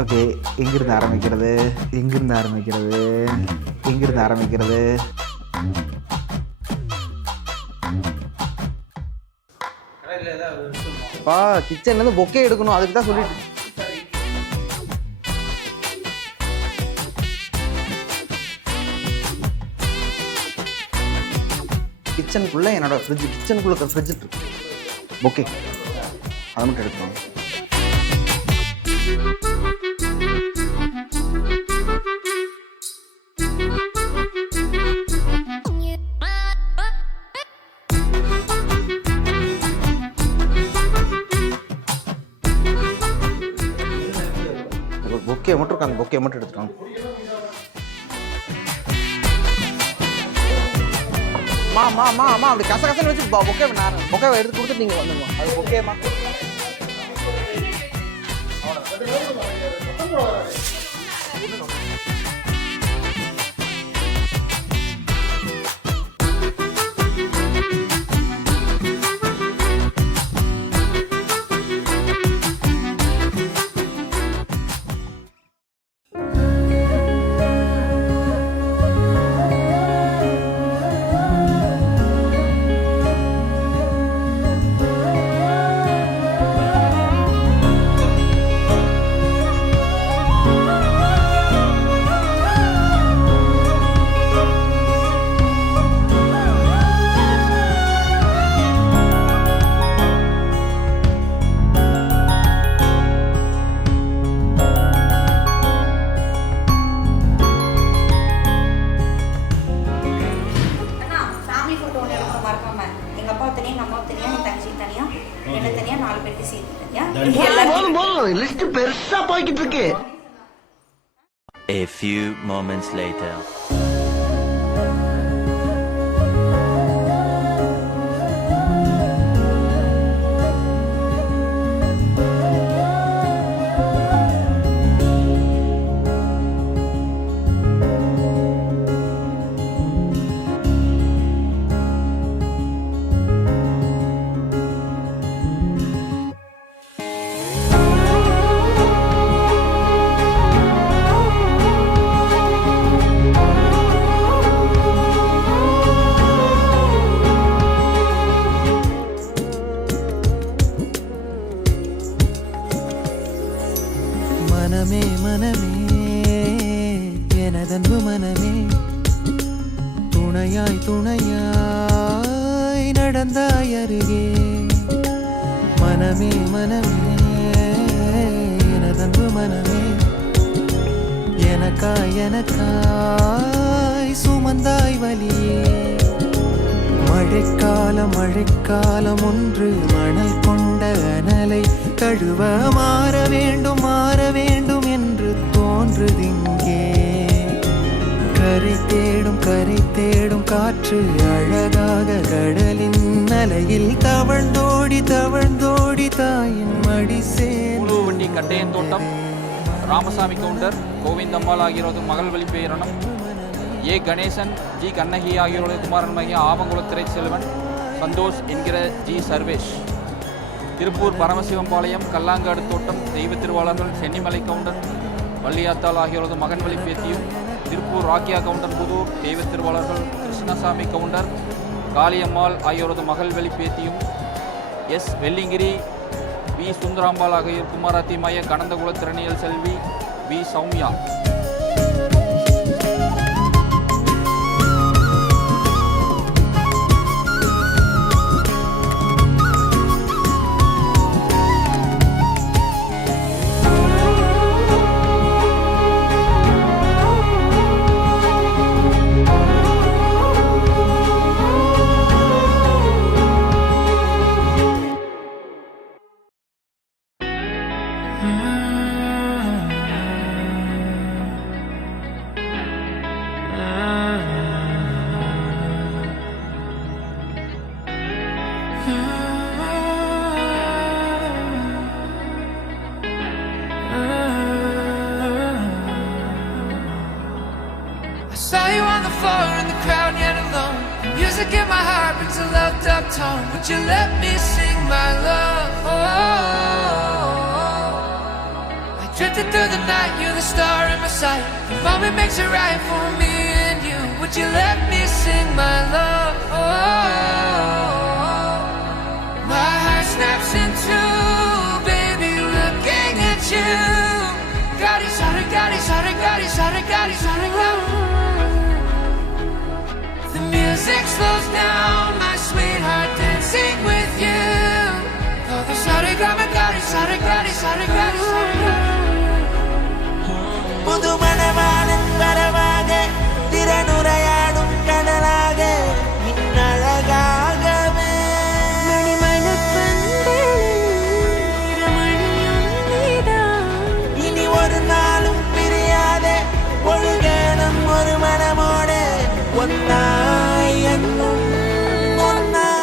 Okay, எங்கிருந்து ஆரம்பிக்கிறது? பா கிச்சன்லேருந்து பொக்கே எடுக்கணும், அதுக்கு தான் சொல்லிட்டு. கிச்சனுக்குள்ளே என்னோட கிச்சனுக்குள்ள ஃப்ரிட்ஜ் இருக்கு. பொக்கே அதை மட்டும் எடுக்கணும். பொக்கே மட்டும் இருக்கு, அந்த பொக்கே மட்டும் எடுத்துக்கோங்க. மா அப்படி கசகசன்னு வச்சு பொக்கேவை எடுத்து கொடுத்துட்டு நீங்கள் வந்துடுவோம். அது பொக்கேமா A few moments later. மனமே எனதன்பு மனமே, துணையாய் நடந்தாய் அருகே. மனமே எனதன்பு மனமே, எனக்காய் சுமந்தாய் வலியே. மழைக்காலம் ஒன்று மணல் கொண்ட அனலை கழுவ மாற வேண்டும் என்று தோன்றுதிங்கே. கரை தேடும் காற்று அழகாக கடலின் அலையில் தவழ்ந்தோடி தாயின் மடி சேர்ந்து. கட்டையன் தோட்டம் ராமசாமி கவுண்டர், கோவிந்தம்மாள் ஆகியோரது மகள் வெளிப்பேரணம், ஏ கணேசன், ஜி கண்ணகி ஆகியோரது குமாரன் மகிய ஆவங்குளத்திரை செல்வன், சந்தோஷ் என்கிற ஜி சர்வேஷ். திருப்பூர் பரமசிவம்பாளையம் கல்லாங்காடு தோட்டம் தெய்வ திருவாளர்கள் சென்னிமலை கவுண்டன், வள்ளியாத்தாள் ஆகியோரது மகன் வெளிப்பேத்தியும், திருப்பூர் ராக்கியா கவுண்டன் புதூர் தெய்வ திருவாளர்கள் கிருஷ்ணசாமி கவுண்டர், காளியம்மாள் ஆகியோரது மகள் வெளிப்பேத்தியும், எஸ் வெள்ளிங்கிரி, வி சுந்தராம்பாள் ஆகியோர் குமாரத்தி மைய கனந்தகுல திறனியல் செல்வி, V Soumya. music in my heart brings a loved up tone. Would you let me sing my love? I drift drifting through the night, you're the star in my sight. The moment makes it right for me and you. Would you let me sing my love? My heart snaps in two, baby, looking at you. Gadi sare, gadi sare, gadi sare, gadi sare, the music slows down, my sweetheart, dancing with you. Oh, the sare, gadi, gadi sare, gadi sare, gadi sare. புது மணவாளன் வரவாக திறனுரையாடும் கடலாக மின்னழகாகவே இனி ஒரு நாளும் பிரியாத ஒழுகணும் ஒரு மனமோடு ஒன்னாய் என்னும் ஒன்னாய்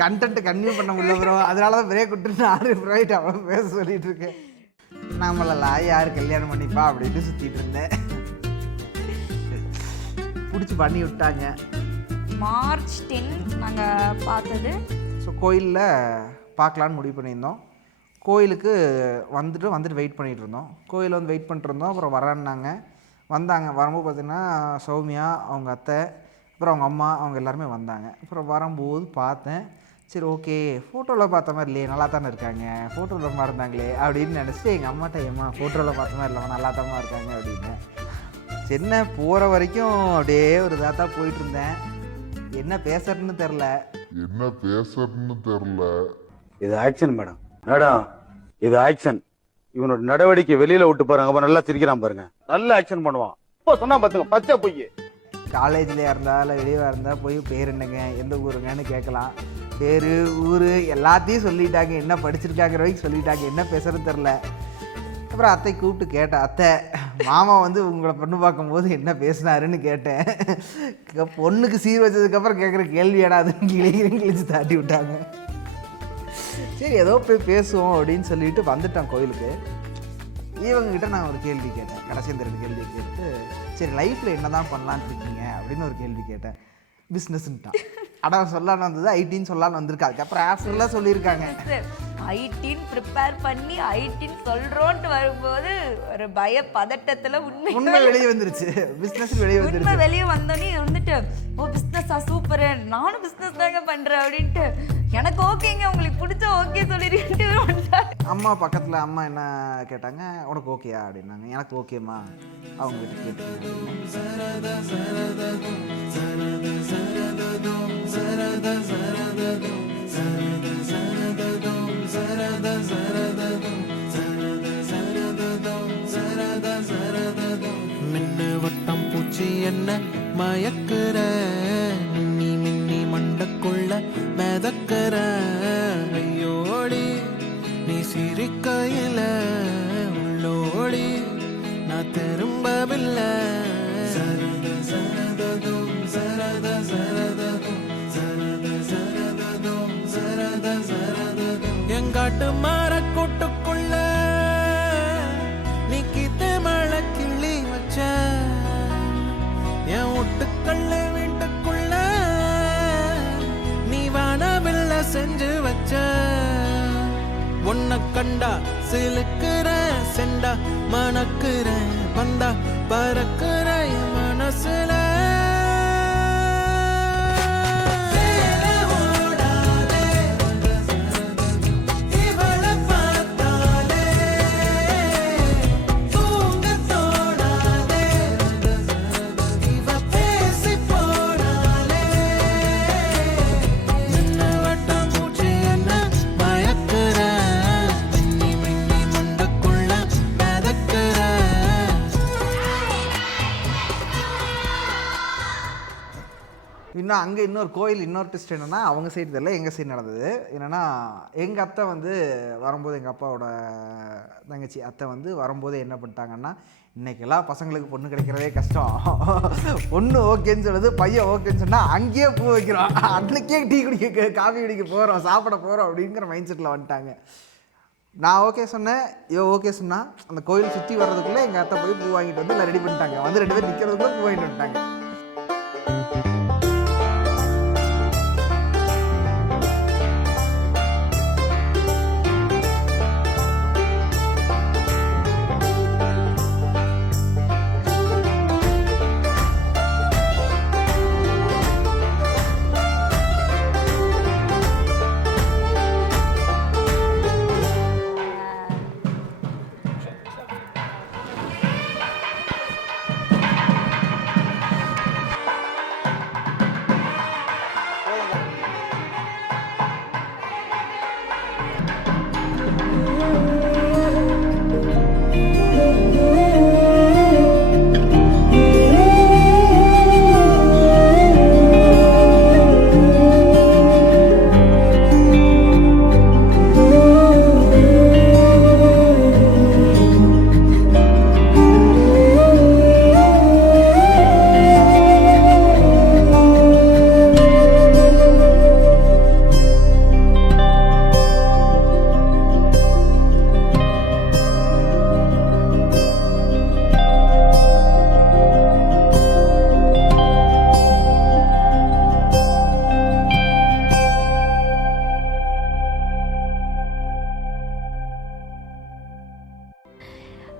content continue பண்ண முடியல ப்ரோ, அதனால தான் பிரேக் விட்டு நான் ப்ரைட் அவ்வளோ பேச சொல்லிட்டு இருக்கேன். நம்மளெல்லாம் யார் கல்யாணம் பண்ணிப்பா அப்படின்ட்டு சுற்றிட்டு இருந்தேன். பிடிச்சி பண்ணி விட்டாங்க. மார்ச் 10 நாங்கள் பார்த்தது. ஸோ கோயிலில் பார்க்கலான்னு முடிவு பண்ணியிருந்தோம். கோயிலுக்கு வந்துட்டு வெயிட் பண்ணிகிட்டு இருந்தோம். கோயிலில் வந்து வெயிட் பண்ணிட்டுருந்தோம். அப்புறம் வரான்னாங்க. வந்தாங்க. வரும்போது பார்த்திங்கன்னா சௌமியா, அவங்க அத்தை, அப்புறம் அவங்க அம்மா, அவங்க எல்லாருமே வந்தாங்க. அப்புறம் வரும்போது பார்த்தேன், சரி ஓகே ஃபோட்டோவில் பார்த்த மாதிரி இல்லையே, நல்லா தானே இருக்காங்க, ஃபோட்டோவில் மாதிரி இருந்தாங்களே அப்படின்னு நினச்சிட்டு எங்கள் அம்மாட்ட ஏம்மா ஃபோட்டோவில் பார்த்த மாதிரி இல்லாமல் நல்லா தானே இருக்காங்க அப்படின்னு. சின்ன போகிற வரைக்கும் அப்படியே ஒரு இதாக போயிட்டு இருந்தேன். என்ன பேசுறதுன்னு தெரில. இது ஆக்ஷன் மேடம். இது ஆக்ஷன். இவனோட நடவடிக்கை வெளியில விட்டு பாருங்க, அப்ப நல்லா சிரிக்கிறான் பாருங்க, நல்ல ஆக்ஷன் பண்ணுவான். இப்போ சொன்னா பாத்துங்க, பச்சை பொய். காலேஜ்லேயே இருந்தால் இல்லை வெளியே இருந்தால் போய் பேர் என்னங்க, எந்த ஊருங்கன்னு கேட்கலாம். பேர் ஊர் எல்லாத்தையும் சொல்லிட்டாங்க, என்ன படிச்சிருக்காங்கிற வரைக்கும் சொல்லிட்டாங்க, என்ன பேசுறதுன்னு தெரில. அப்புறம் அத்தை கூப்பிட்டு கேட்டேன், அத்தை மாமா வந்து உங்களை பொண்ணு பார்க்கும்போது என்ன பேசினாருன்னு கேட்டேன். பொண்ணுக்கு சீர் வச்சதுக்கப்புறம் கேட்குற கேள்வியாடா அதுன்னு கிழிச்சு தாட்டி விட்டாங்க. சரி ஏதோ போய் பேசுவோம் அப்படின்னு சொல்லிட்டு வந்துட்டேன் கோயிலுக்கு. இவங்ககிட்ட நான் ஒரு கேள்வி கேட்டேன், கடைசி இந்த 2 கேள்வி கேட்டு, சரி லைஃப்பில் என்ன தான் பண்ணலான்னு இருக்கீங்க அப்படின்னு ஒரு கேள்வி கேட்டேன். பிஸ்னஸ்ன்ட்டான். ஆனால் சொல்லான்னு வந்தது ஐடின்னு சொல்லான்னு வந்திருக்கு. அதுக்கப்புறம் ஆஃப்டர்லாம் சொல்லியிருக்காங்க. ஐடின்னு ப்ரிப்பேர் பண்ணி ஐடின்னு சொல்கிறோன்ட்டு வரும்போது ஒரு பதட்டத்தில் உண்மை வெளியே வந்துருச்சு. பிஸ்னஸ் வெளியே வந்துருச்சு. உண்மை வெளியே வந்தோடனே வந்துட்டு, ஓ பிஸ்னஸா சூப்பரு, நானும் பிஸ்னஸ் தாங்க பண்ணுறேன் அப்படின்ட்டு, எனக்கு ஓகேங்க உங்களுக்கு பிடிச்சா ஓகே சொல்லிட்டு. அம்மா பக்கத்தில் அம்மா என்ன கேட்டாங்க, உனக்கு ஓகேயா அப்படின்னாங்க. எனக்கு ஓகேம்மா, அவங்ககிட்ட கேட்டு மின்னு வட்டம் பூச்சி என்ன மயக்குற, மின்னி மின்னி மண்டக்குள்ள மிதக்குற, ஐயோடி நீ சிரிக்கையில உள்ளோடி நான் திரும்பவில்லை. சரத சரததும் சரத சரததும் சரத சரததும் சரத சரததும் எங்காட்டு மாற கூட்டுக்குள்ள நீ கிட்ட மழை கிள்ளி வச்ச, என் ஒட்டுக்கல்ல வீட்டுக்குள்ள நீ வானவில்ல செஞ்சு வச்ச. உன்னை கண்டா சிலுக்குற செண்டா மணக்குற பந்தா பறக்குற என் மனசுல. ஓடாதே இன்னும் அங்கே இன்னொரு கோயில் இன்னொரு ட்விஸ்ட் என்னென்னா அவங்க சைடு தெரியல, எங்கள் சைடு நடந்தது என்னென்னா எங்கள் அத்தை வந்து வரும்போது எங்கள் அப்பாவோட தங்கச்சி அத்தை வந்து வரும்போது என்ன பண்ணிட்டாங்கன்னா, இன்றைக்கெல்லாம் பசங்களுக்கு பொண்ணு கிடைக்கிறதே கஷ்டம், பொண்ணு ஓகேன்னு சொல்லுது, பையன் ஓகேன்னு சொன்னால் அங்கேயே பூ வைக்கிறோம், அன்றைக்கே டீ குடிக்க காஃபி குடிக்க போகிறோம், சாப்பிட போகிறோம் அப்படிங்கிற மைண்ட் செட்டில் வந்துட்டாங்க. நான் ஓகே சொன்னேன், ஓகே சொன்னால் அந்த கோயில் சுற்றி வர்றதுக்குள்ளே எங்கள் அத்தை போய் பூ வாங்கிட்டு வந்து எல்லாம் ரெடி பண்ணிட்டாங்க. வந்து 2 பேர் நிற்கிறதுக்குள்ளே பூ வாங்கிட்டு வந்துட்டாங்க.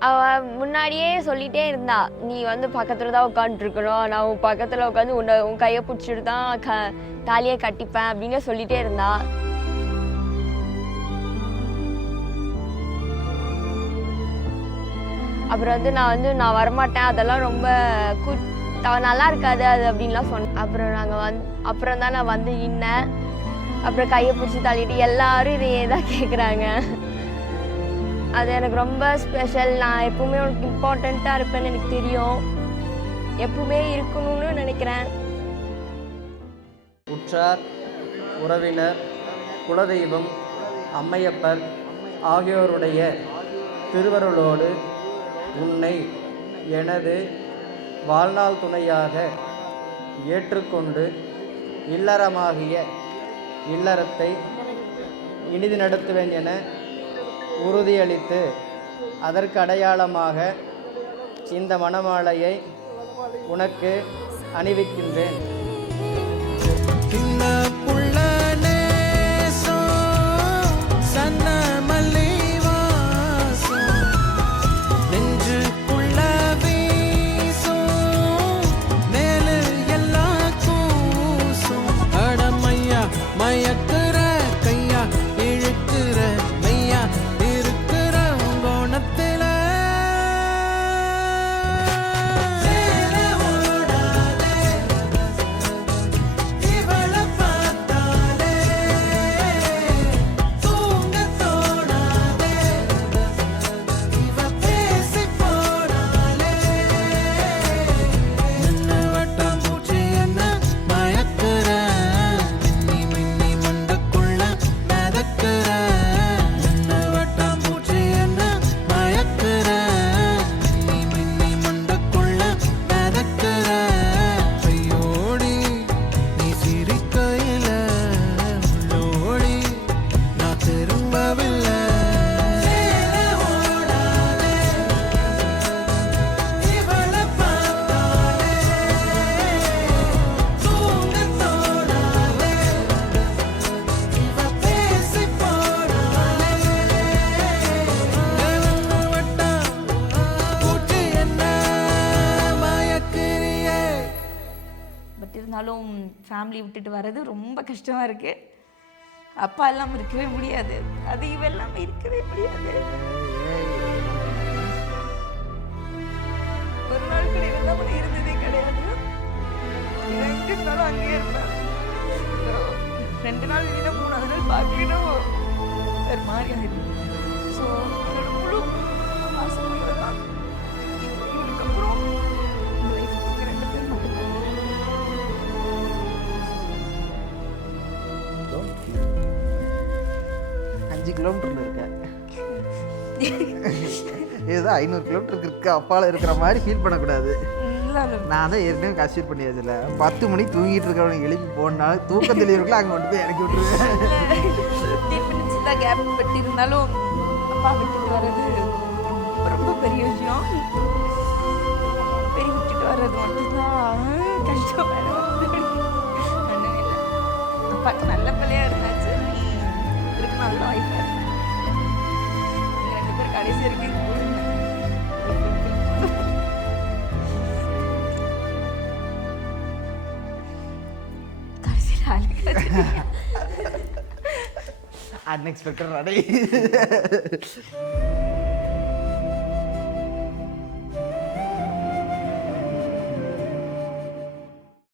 அவள் முன்னாடியே சொல்லிகிட்டே இருந்தா, நீ வந்து பக்கத்தில் தான் உட்காந்துருக்கணும், நான் உன் பக்கத்தில் உட்காந்து உன் கையை பிடிச்சிட்டு தான் தாலியை கட்டிப்பேன் அப்படின்னு சொல்லிகிட்டே இருந்தா. அப்புறம் வந்து நான் வரமாட்டேன், அதெல்லாம் ரொம்ப நல்லா இருக்காது அது அப்படின்லாம் சொன்னேன். அப்புறம் தான் நான் வந்து நின்னேன். அப்புறம் கையை பிடிச்சி தள்ளிட்டு எல்லாரும் இதையே தான் கேட்குறாங்க. அது எனக்கு ரொம்ப ஸ்பெஷல். நான் எப்பவுமே உனக்கு இம்பார்ட்டண்ட்டாக இருப்பேன்னு எனக்கு தெரியும், எப்பவுமே இருக்கணும்னு நினைக்கிறேன். உற்றார் உறவினர், குலதெய்வம், அம்மையப்பர் ஆகியோருடைய திருவருளோடு உன்னை எனது வாழ்நாள் துணையாக ஏற்றுக்கொண்டு இல்லறமாகிய இல்லறத்தை இனிது நடத்துவேன் என உறுதியளித்து அதற்கு அடையாளமாக இந்த மணமாலையை உனக்கு அணிவிக்கின்றேன். இருந்தாலும் ஃபேமிலி விட்டுட்டு வர்றது ரொம்ப கஷ்டமாக இருக்குது. அப்பா இல்லாமல் இருக்கவே முடியாது, அது இவெல்லாம் இருக்கவே முடியாது. ஒரு நாள் கூட இல்லாமல் இருந்ததே கிடையாது. எங்கே இருந்தாலும் அங்கேயே இருப்பேன். 2 நாள் இல்லைன்னா 3ஆவது நாள் பார்க்கணும் ஒரு மாதிரி ஆகிடும். ஸோ என்னோட முழு ஆசை தான் இவனுக்கு அப்புறம் இந்த லைஃப் 2 பேர் மட்டும்தான். 5 கிலோமீட்டரில் இருக்கேன். ஏதோ 500 கிலோமீட்டருக்கு இருக்க அப்பால இருக்கிற மாதிரி ஃபீல் பண்ணக்கூடாது. நான் தான் ஏற்கனவே கன்சிடர் பண்ணியாச்சுல 10 மணிக்கு தூங்கிட்டு இருக்கிறவங்க எழுப்பி போனாலும் தூக்கத்தில் இருக்குல்ல அங்கே கொண்டு போய் இறக்கி விட்டுருவேன். தான் கேப் பட்டு இருந்தாலும் அப்பா விட்டுட்டு வர்றது ரொம்ப பெரிய விஷயம். பெரிய விட்டுட்டு வர்றது மட்டும்தான் கஷ்டம். வேற ஒண்ணும் இல்லை. அப்பாக்கு நல்ல பிள்ளையா இருந்தாச்சு, இருக்கு நல்ல வாய்ப்பா இருக்கு. 2 பேர் கடைசி இருக்கு கடைசியில் அன்எக்ஸ்பெக்டட் அடை